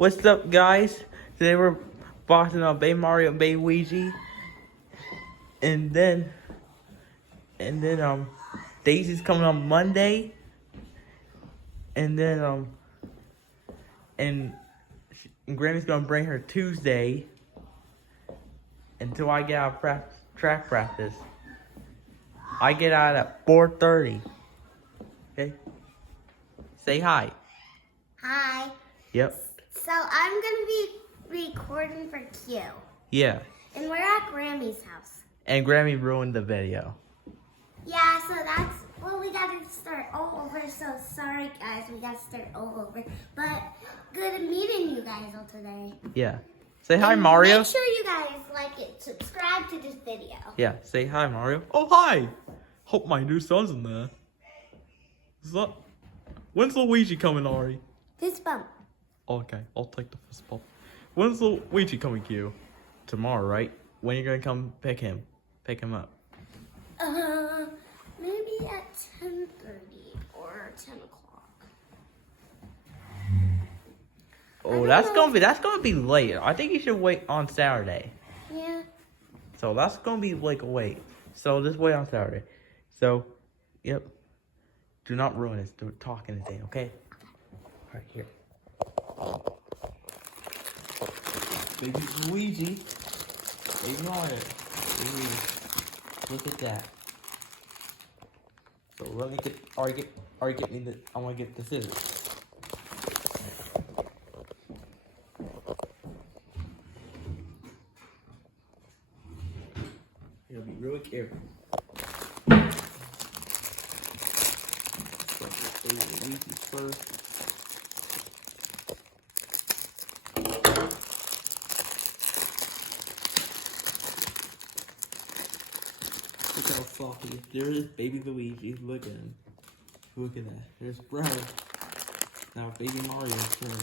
What's up, guys? Today we're boxing on Bay Mario and Bay Luigi. And then Daisy's coming on Monday. And then and Granny's gonna bring her Tuesday until I get out of track practice. I get out at 4:30. Okay? Say hi. Hi. Yep. So I'm gonna be recording for Q. Yeah. And we're at Grammy's house. And Grammy ruined the video. Yeah, so that's we gotta start all over. So sorry guys, we gotta start all over. But good meeting you guys all today. Yeah. Say hi, Mario. Make sure you guys like it. Subscribe to this video. Yeah, say hi, Mario. Oh, hi. Hope my new son's in there. When's Luigi coming, Ari? Fist bump. Okay, I'll take the fist bump. When's Luigi coming, Q? Tomorrow, right? When you gonna come pick him up? Maybe at 10:30 or 10 o'clock. Oh, that's gonna be late. I think you should wait on Saturday. Yeah. So that's gonna be like a wait. So just wait on Saturday. So, yep. Do not ruin this. Do talk anything, okay? Alright, here. Baby Luigi. Baby Mario. Luigi. Look at that. So let me get get me the I wanna get the scissors. You gotta be really careful. Luigi first. Look how softly. There is baby Luigi. Look at him. Look at that. There's brother. Now baby Mario's turn.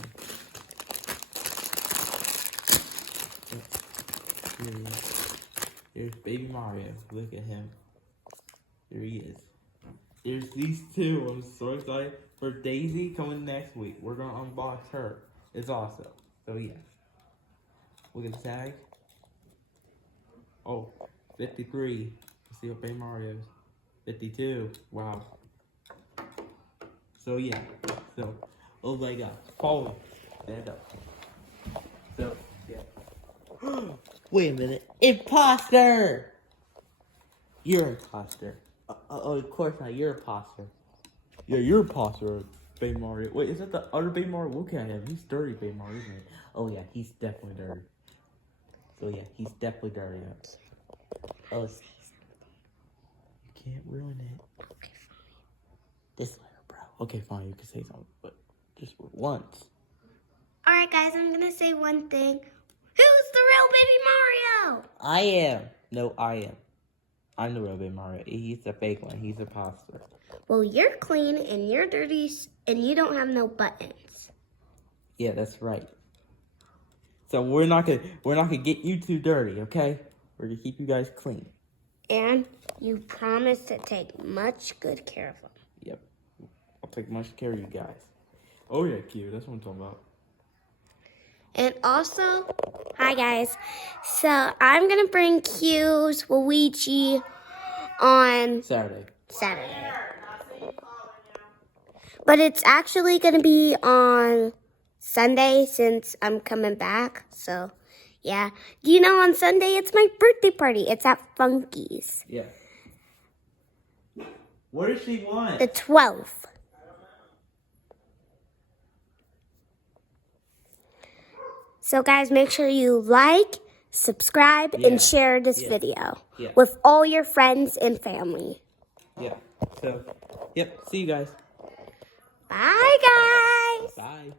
Here he is. There's baby Mario. Look at him. There he is. There's these two. I'm so excited for Daisy coming next week. We're gonna unbox her. It's awesome. So yeah. Look at the tag. Oh, 53. Let's see what Baby Mario's. 52. Wow. So yeah. So, oh my God. Follow me. Stand up. So yeah. Wait a minute. Imposter! You're an imposter. Oh, of course not. You're an imposter. Yeah, you're an imposter, Baby Mario. Wait, is that the other Baby Mario? Look at him. He's dirty, Baby Mario, isn't he? Oh, yeah, he's definitely dirty. So, yeah, he's definitely dirty. Oh, you can't ruin it. Okay, fine. This letter, bro. Okay, fine. You can say something, but just once. Alright, guys, I'm gonna say one thing. Who's the real Baby Mario? I am. No, I am. I'm the real Baby Mario. He's a fake one. He's a imposter. Well, you're clean and you're dirty and you don't have no buttons. Yeah, that's right. So we're not gonna get you too dirty, okay? We're gonna keep you guys clean. And you promise to take much good care of them. Yep. I'll take much care of you guys. Oh yeah, Q. That's what I'm talking about. And also, hi guys. So I'm gonna bring Q's Luigi on Saturday. But it's actually gonna be on Sunday since I'm coming back. So yeah. Do you know on Sunday it's my birthday party? It's at Funky's. Yeah. What does she want? The 12th. So guys, make sure you like, subscribe, and share this video with all your friends and family. Yeah. So, yep. See you guys. Bye, guys. Bye.